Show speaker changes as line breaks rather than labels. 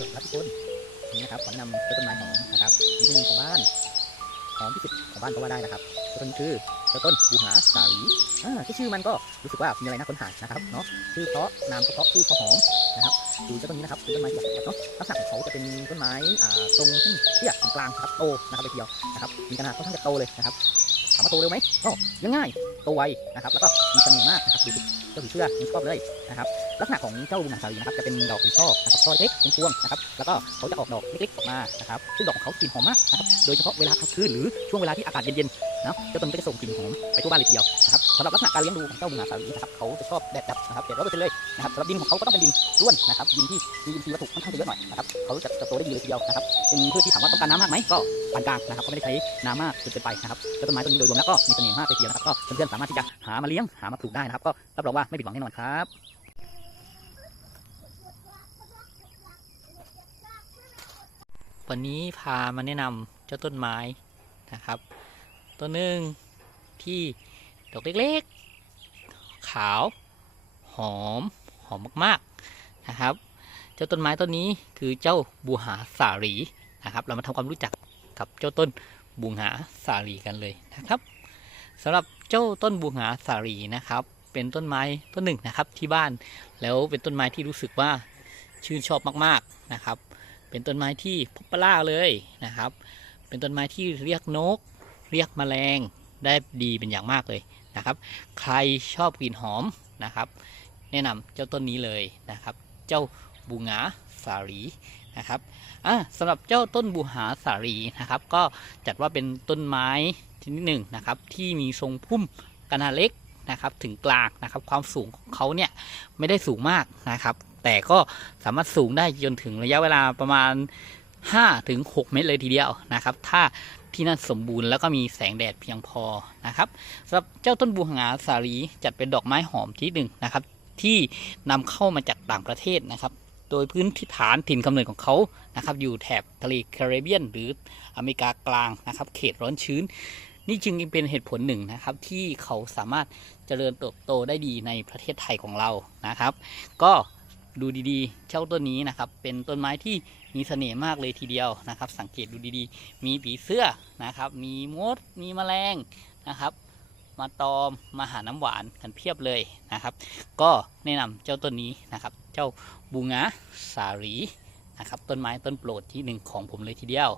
สดครับทุกคนนี่นะครับขอแนะนำต้นไม้หอมนะครับนิดนึงของบ้านหอมที่สุดของบ้านก็ว่าได้นะครับต้นนี้คือต้นบูหาสาลีอ่าที่ชื่อมันก็รู้สึกว่ามีอะไรน่าค้นหานะครับเนาะชื่อเพราะนามก็เพราะชื่อเพราะหอมนะครับดูเจ้าต้นนี้นะครับเป็นต้นไม้ที่ใหญ่เนาะลักษณะของเขาจะเป็นต้นไม้อ่าทรงที่เตี้ยถึงกลางครับโตนะครับเลยทีเดียวนะครับมีขนาดค่อนข้างจะโตเลยนะครับามว่าโตเร็วไหมก็ยังง่ายโตไวนะครับแล้วก็มีเสน่ห์มากนะครับดูสิเจ้าผีเสื้อมันชอบเลยนะครับลักษณะของเจ้าบุญหางสาลีนะครับจะเป็นดอกเป็นช่อนะครับช่อเล็กเป็นพวงนะครับแล้วก็เขาจะออกดอกเล็กๆออกมานะครับซึ่งดอกของเขากลิ่นหอมมากนะครับโดยเฉพาะเวลากลางคืนหรือช่วงเวลาที่อากาศเย็นๆ นะเจ้าต้นนี้ก็จะส่งกลิ่นหอมไปทั่วบ้านเลยทีเดียวนะครับสำหรับลักษณะการเลี้ยงดูของเจ้าบุญหาสาลีนะครับเขาจะชอบแดดจัดนะครับแดดร้อยเปอร์เซ็นต์เลยนะครับสำหรับดินของเขาก็ต้องเป็นดินร่วนนะครับดินที่มีอินทรีย์วัตถุค่อนข้างจะเยอะหน่อยนะครับเขาจะเติบโตได้ดีเลยทีเดียวนะครับเป็นพืชที่ถามว่าต้องการน้ำมากไหมก็ปานกลางนะครับเขาไม่ได้ใช้น้ำมากจนเกินไปนะครับแล้วต้นไม้ต้นนี้โดยรวมแล้วก็มีเสน่ห์มากเลยทีเดียวนะครับก็เพื่อนๆสามารถที่จะหามาเลี้ยงหามาปลูกได้นะครับก็รับรองว่าไม่ผิดหวังแน่นอนครับ
วันนี้พามาแนะนำเจ้าต้นไม้นะครับ ต้นหนึ่งที่ดอกเล็กๆ ขาวหอมหอมมากๆนะครับ เจ้าต้นไม้ต้นนี้คือเจ้าบูหาสาลีนะครับ เรามาทำความรู้จักกับเจ้าต้นบูหาสาลีกันเลยนะครับสำหรับเจ้าต้นบูหาสาลีนะครับ เป็นต้นไม้ต้นหนึ่งนะครับที่บ้าน แล้วเป็นต้นไม้ที่รู้สึกว่าชื่นชอบมากๆนะครับ เป็นต้นไม้ที่พบปล่าเลยนะครับ เป็นต้นไม้ที่เรียกนก เรียกแมลงได้ดีเป็นอย่างมากเลยนะครับ ใครชอบกลิ่นหอมนะครับ แนะนำเจ้าต้นนี้เลยนะครับ เจ้าบูงาสาลีนะครับอะสำหรับเจ้าต้นบูหาสาลีนะครับ ก็จัดว่าเป็นต้นไม้ชนิดหนึ่งนะครับ ที่มีทรงพุ่มขนาดเล็กนะครับถึงกลางนะครับความสูงของเขาเนี่ยไม่ได้สูงมากนะครับ แต่ก็สามารถสูงได้จนถึงระยะเวลาประมาณ 5ถึง6เมตรเลยทีเดียวนะครับ ถ้าที่นั่นสมบูรณ์แล้วก็มีแสงแดดเพียงพอนะครับสำหรับเจ้าต้นบูหงาสาลีจัดเป็นดอกไม้หอมที่หนึ่งนะครับที่นำเข้ามาจากต่างประเทศนะครับ โดยพื้นที่ฐานถิ่นกำเนิดของเขานะครับ อยู่แถบทะเลแคริบเบียน หรืออเมริกากลางนะครับ เขตร้อนชื้น นี่จึงเป็นเหตุผลหนึ่งนะครับ ที่เขาสามารถเจริญเติบโตได้ดีในประเทศไทยของเรานะครับ ก็ ดูดีๆเจ้าต้นนี้นะครับ เป็นต้นไม้ที่มีเสน่ห์มากเลยทีเดียวนะครับ สังเกตดูดีๆ มีผีเสื้อนะครับ มีมด มีแมลงนะครับ มาตอม มาหาน้ำหวานกันเพียบเลยนะครับ ก็แนะนำเจ้าต้นนี้นะครับ เจ้าบูงาสารีนะครับ ต้นไม้ต้นโปรดที่หนึ่งของผมเลยทีเดียว